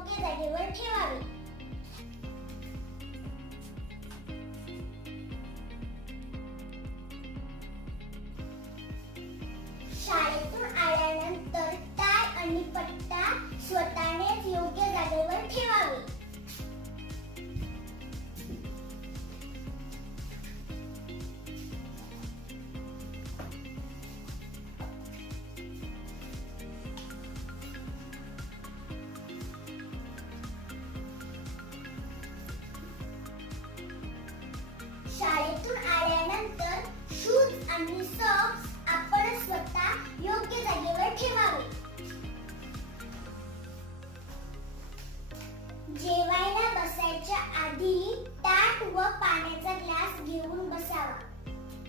योग्य जागेवर ठेवावे. शाळेतून आल्यानंतर टाय आणि पट्टा स्वतःनेच योग्य जागेवर ठेवावे. शाळेतून